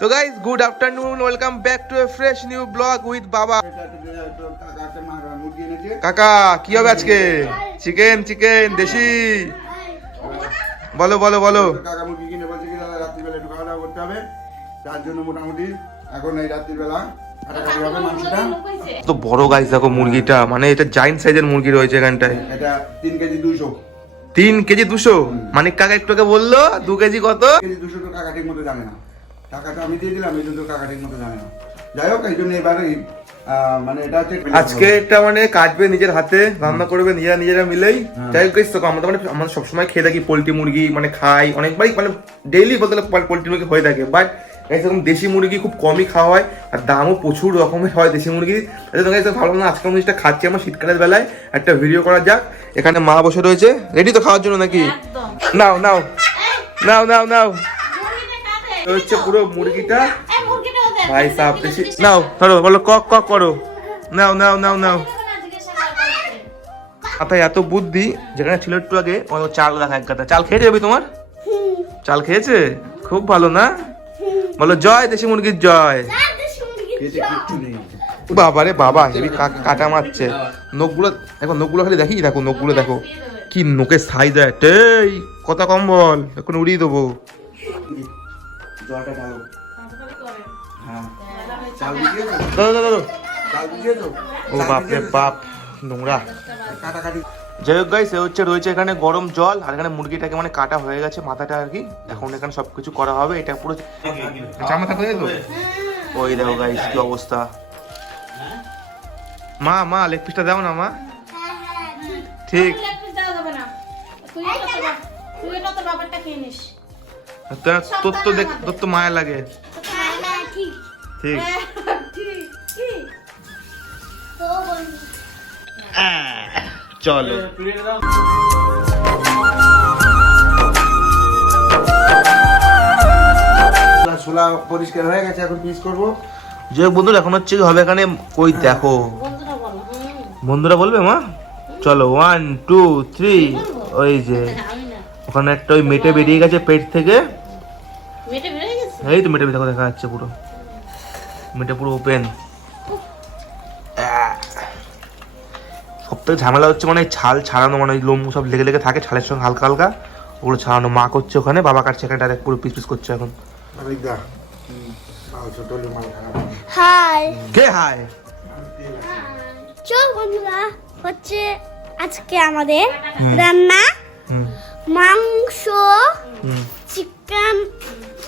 তো guys good afternoon welcome back to a fresh new blog with বাবা কাকা, কি হবে আজকে? চিকেন চিকেন দেশি। বলো বলো বলো। কাকা মুরগি কিনে কি দাদা রাত্রিবেলা একটু খাওয়া দাওয়া করতে হবে তার জন্য মোটামুটি এখন এই রাত্রিবেলা তো বড় দেখো মুরগিটা মানে এটা সাইজের মুরগি রয়েছে এখানটায়। তিন কেজি দুশো? তিন কেজি দুশো মানিক কাকা একটু বলল, দু কেজি কত? দুশো কাকা ঠিক মতো জানে না। টাকাটা আমি দিয়ে দিলাম এই জন্য কাকা ঠিক মতো জানে না। যাই হোক এই জন্য এবারে মানে এটা হচ্ছে আজকে এটা মানে কাটবে নিজের হাতে রান্না করবে নিজেরা নিজেরা মিলেই। যাই হোক তো আমরা মানে আমরা সবসময় খেয়ে থাকি পোলট্রি মুরগি মানে খাই অনেকবারই মানে ডেইলি বলতে গেলে পোলট্রি মুরগি হয়ে থাকে। বাট এরকম দেশি মুরগি খুব কমই খাওয়া হয় আর দামও প্রচুর রকমের হয় দেশি মুরগি। জন্য ভালো না আজকে জিনিসটা খাচ্ছি আমরা শীতকালের বেলায়। একটা ভিডিও করা যাক। এখানে মা বসে রয়েছে। রেডি তো খাওয়ার জন্য নাকি? নাও নাও। নাও নাও নাও। হচ্ছে পুরো মুরগিটা। ভাই সাহেব দেশি নাও ধরো বলো কক কক করো। নাও নাও নাও নাও। মাথায় এত বুদ্ধি যেখানে ছিল একটু আগে ও চাল রাখা এক গাদা। চাল খেয়ে যাবি তোমার? চাল খেয়েছে? খুব ভালো না? বলো জয় দেশি মুরগির জয়। নেই। বাবারে বাবা হেবি কা- কাটা মারছে। নখগুলো দেখো নখগুলো খালি দেখি? দেখো নখগুলো দেখো। কি নোকের সাইজ এই কথা কম বল এখন উড়িয়ে দেবো। জলটা ঢালো হ্যাঁ। চাল দাদা দাদা ও বাপ রে বাপ নোংরা। কাটাকাটি। যাই হোক গাইস হচ্ছে রয়েছে এখানে গরম জল আর এখানে মুরগিটাকে মানে কাটা হয়ে গেছে মাথাটা আর কি। এখন এখানে সবকিছু করা হবে এটা পুরো জামা থাকবে তো ওই দেখো গাইস কি অবস্থা। মা মা লেগ পিসটা দাও না মা। ঠিক। তুই বাবারটা খেয়ে নিস। তা- তোর তো দেখ তোর তো মায়া লাগে। ঠিক। চলো। ছোলা পরিষ্কার হয়ে গেছে এখন পিস করব। যে বন্ধুরা এখন হচ্ছে হবে এখানে ওই দেখো। বন্ধুরা বলবে মা? চলো ওয়ান টু থ্রি ওই যে ওখানে একটা ওই মেটে বেরিয়ে গেছে পেট থেকে। মেটে বেরোয় গেছে? এই তো মেটে দেখো দেখা যাচ্ছে পুরো। মেটে পুরো ওপেন সব থেকে ঝামেলা হচ্ছে মানে ছাল ছাড়ানো মানে ওই লোম সব লেগে লেগে থাকে ছালের সঙ্গে হালকা হালকা। ওগুলো ছাড়ানো মা করছে ওখানে বাবা কাটছে এখানে ডাইরেক্ট পুরো পিস পিস করছে এখন। হাই। কে হাই? চল বন্ধুরা হচ্ছে আজকে আমাদের রান্না মাংস চিকেন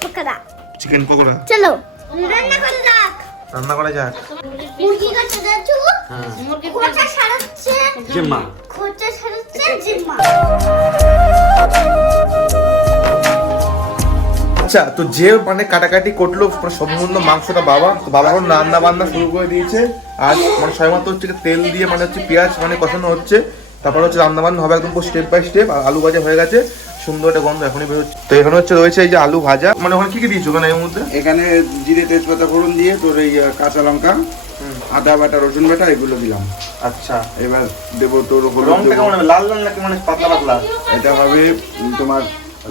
পকোড়া। চিকেন পকোড়া? চলো। রান্না করে যাক। রান্না করা যাক। মুরগি কাটতে যাচ্ছ? মুরগির খোঁচা সারাচ্ছে? জিম্মা। খোঁচা সারাচ্ছে জিম্মা। আচ্ছা তো যে মানে কাটাকাটি করল মানে সম্পূর্ণ মাংসটা বাবা তো বাবা এখন রান্না বান্না শুরু করে দিয়েছে। আর মানে ছয় হচ্ছে তেল দিয়ে মানে হচ্ছে পেঁয়াজ মানে কষানো হচ্ছে। তারপর হচ্ছে রান্না বান্না হবে একদম স্টেপ বাই স্টেপ আর আলু ভাজা হয়ে গেছে। সুন্দর একটা গন্ধ এখনই বেরোচ্ছে তো এখানে হচ্ছে রয়েছে এই যে আলু ভাজা। মানে ওখানে কি কি দিয়েছ ওখানে এর মধ্যে এখানে জিরে তেজপাতা ফোড়ন দিয়ে তোর এই কাঁচা লঙ্কা আদা বাটা রসুন বাটা এগুলো দিলাম। আচ্ছা। এবার দেবো তোর রংটা কেমন হবে? লাল লাল নাকি মানে পাতলা পাতলা? এটা হবে তোমার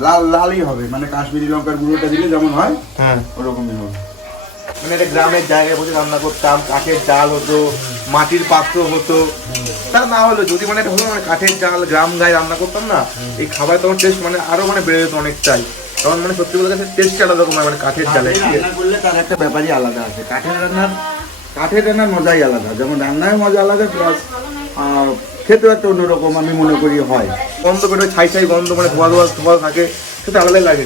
লাল লালই হবে। মানে কাশ্মীরি লঙ্কার গুঁড়োটা দিলে যেমন হয় হ্যাঁ। ওরকমই হবে। মানে একটা গ্রামের জায়গায় বসে রান্না করতাম কাঠের জাল হতো মাটির পাত্র হতো। তা না হলো যদি মানে হলো মানে কাঠের জাল গ্রাম গায়ে রান্না করতাম না এই খাবার তখন টেস্ট মানে আরও মানে বেড়ে যেত অনেকটাই। তখন মানে সত্যি বলতে গেলে টেস্ট আলাদা রকম হয় মানে কাঠের জালে করলে তার একটা ব্যাপারই আলাদা আছে। কাঠের রান্নার কাঠের রান্নার মজাই আলাদা। যেমন রান্নায় মজা আলাদা প্লাস খেতেও একটা অন্যরকম আমি মনে করি হয়। গন্ধ বেরোয় ছাই ছাই গন্ধ মানে ধোয়া ধোয়া ধোয়া থাকে সেটা আলাদাই লাগে।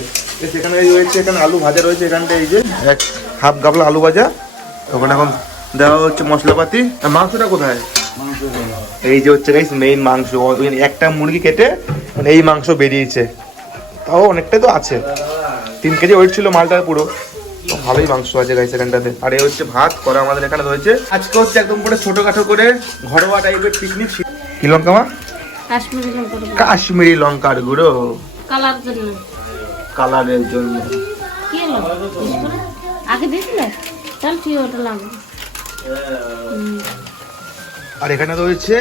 সেখানে রয়েছে এখানে আলু ভাজা রয়েছে এখানটা এই যে এক হাফ গাবলা আলু ভাজা ওখানে এখন দেওয়া হচ্ছে মশলাপাতি। আর মাংসটা কোথায়? এই যে হচ্ছে গাইস মেইন মাংস। একটা মুরগি কেটে মানে এই মাংস বেরিয়েছে। তাও অনেকটাই তো আছে। তিন কেজি ওয়েট ছিল মালটার পুরো। ভালোই মাংস আছে গাইস এখানটাতে। আর এই হচ্ছে ভাত করা আমাদের এখানে রয়েছে। আজকে হচ্ছে একদম করে ছোটখাটো করে ঘরোয়া টাইপের পিকনিক কি লঙ্কা মা? কাশ্মীরি লঙ্কা কাশ্মীরি লঙ্কার গুঁড়ো। কালার জন্য। কালারের জন্য। কি? আগে দিয়েছিলে? চল ঠিক ওটা লাগবে। আর এখানে রয়েছে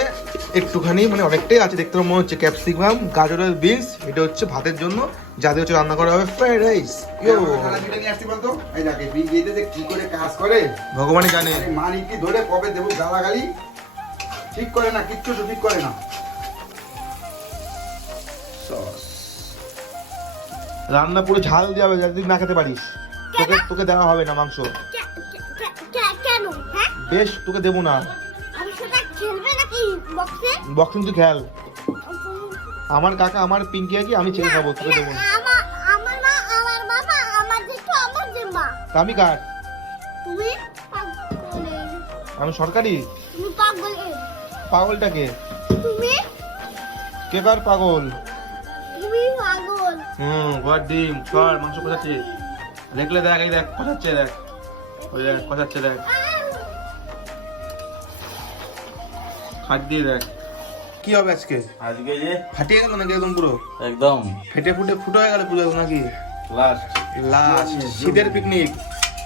একটুখানি মানে অনেকটাই আছে, দেখতে মনে হচ্ছে ক্যাপসিকাম গাজরের বিনস এটা হচ্ছে ভাতের জন্য যাতে হচ্ছে রান্না করা হবে ফ্রাইড রাইস কি করে কাজ করে জানে। মালিককে ধরে কবে দেবো গালাগালি ঠিক করে না কিচ্ছু ঠিক করে না রান্না পুরো ঝাল দিয়ে হবে যাতে না খেতে পারিস। তোকে তোকে দেওয়া হবে না মাংস। কে- কে- কে- বেশ তোকে দেবো না। বক্সে তুই খেল। আমার কাকা আমার পিঙ্কি কি আমি ছেড়ে খাব তোকে দেবো না। আমি কার? আমি সরকারি? পাগলটাকে কে? কার পাগল? হুম ঘর ডিম ছড় মাংস কোথাচ্ছে দেখলে দেখ এই দেখ কোথাচ্ছে দেখ। ওই দেখ কোথাচ্ছে দেখ। দিয়ে দেখ। কি হবে আজকে? আজকে যে ফাটিয়ে গেল নাকি একদম পুরো? একদম। ফেটে ফুটে ফুটো হয়ে গেল পুরো নাকি? লাস্ট লাস্ট শীতের পিকনিক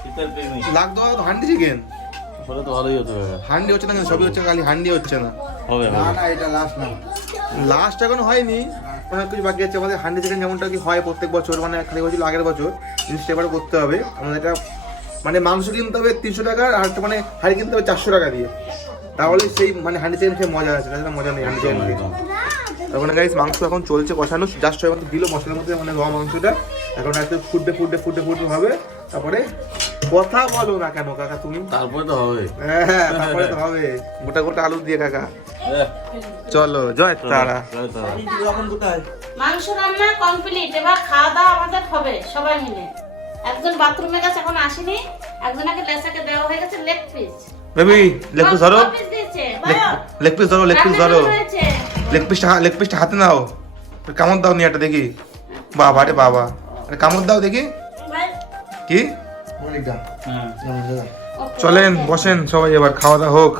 শীতের পিকনিক লাখ দেওয়া তো হান্ডি চিকেন হলে তো ভালোই হতে হবে হান্ডি হচ্ছে না সবই হচ্ছে খালি হান্ডি হচ্ছে না। হবে না না এটা লাস্ট না। লাস্ট এখনও হয়নি। অনেক কিছু বাকি আছে। আমাদের হান্ডি চিকেন যেমনটা কি হয় প্রত্যেক বছর মানে খালি বছর আগের বছর। জিনিসটা এবারে করতে হবে। আমাদের এটা মানে মাংস কিনতে হবে তিনশো টাকা আর মানে হাড়ি কিনতে হবে চারশো টাকা দিয়ে। তাহলে সেই মানে হান্ডি চিকেন খেয়ে মজা আছে তাছাড়া মজা নেই হান্ডি চিকেন খেয়ে। ওখানে গাইস মাংস এখন চলছে কষানো জাস্ট হয়ে দিল মশলার মধ্যে মানে র মাংসটা। এখন একটু ফুটবে ফুটবে ফুটবে ফুটবে হবে তারপরে কথা বলো না কেন কাকা তুমি? তারপরে তো হবে। হ্যাঁ তারপরে তো হবে। গোটা গোটা আলু দিয়ে কাকা। চলো জয় তারা। জয় তারা। মাংস রান্না কমপ্লিট এবার খাওয়া দাওয়া আমাদের হবে সবাই মিলে। একজন বাথরুমে গেছে এখন আসেনি একজনকে লেসাকে দেওয়া হয়ে গেছে leg piece baby leg piece ধরো। লেগ পিস ধরো লেগ পিস ধরো। লেগ পিসটা লেগ পিসটা হাতে নাও। কামড় দাও নিয়ে একটা দেখি। বাবা রে বাবা। আরে কামড় দাও দেখি। কি? হ্যাঁ। চলেন বসেন সবাই এবার খাওয়া দাওয়া হোক।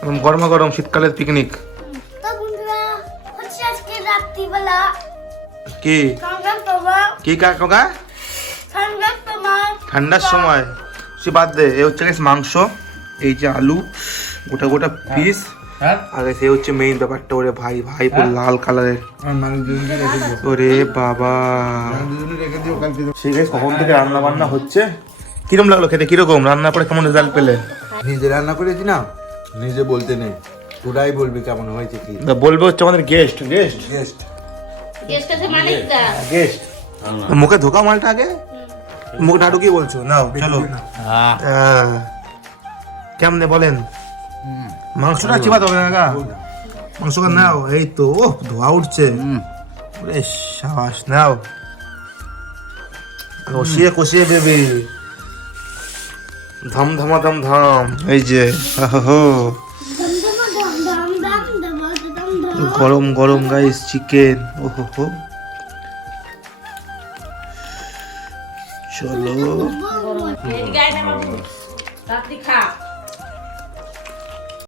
একদম গরমা গরম শীতকালের পিকনিক কি? কি কাকা ঠান্ডার সময়। সে বাদ দে এ হচ্ছে মাংস। এই যে আলু গোটা গোটা পিস আর সে হচ্ছে মেইন ব্যাপারটা ওরে ভাই ভাই পুরো লাল কালারের ওরে বাবা। সেই গাইস কখন থেকে রান্না বান্না হচ্ছে? কিরম লাগল খেতে? কীরকম? রান্না করে কেমন রেজাল্ট পেলে? নিজে রান্না করেছি না? নিজে বলতে নেই। তোরাই বলবি কেমন হয়েছে কি। বলবে হচ্ছে আমাদের গেস্ট গেস্ট গেস্ট গেস্ট না। মুখে ধোকা মালটা আগে? মুখ ঢাডু কি বলছো? নাও চলো। আহ, কেমনে বলেন? মাংসটা চিবাতে হবে না গা। মাংসটা নাও এই তো ও ধোয়া উঠছে। সাবাস নাও। কষিয়ে কষিয়ে দেবে। ধাম ধামা ধাম ধাম। এই যে আহো দম দম দম দম দম দম গরম গরম গাইস চিকেন ওহো হো চলো। রাত্রি খা।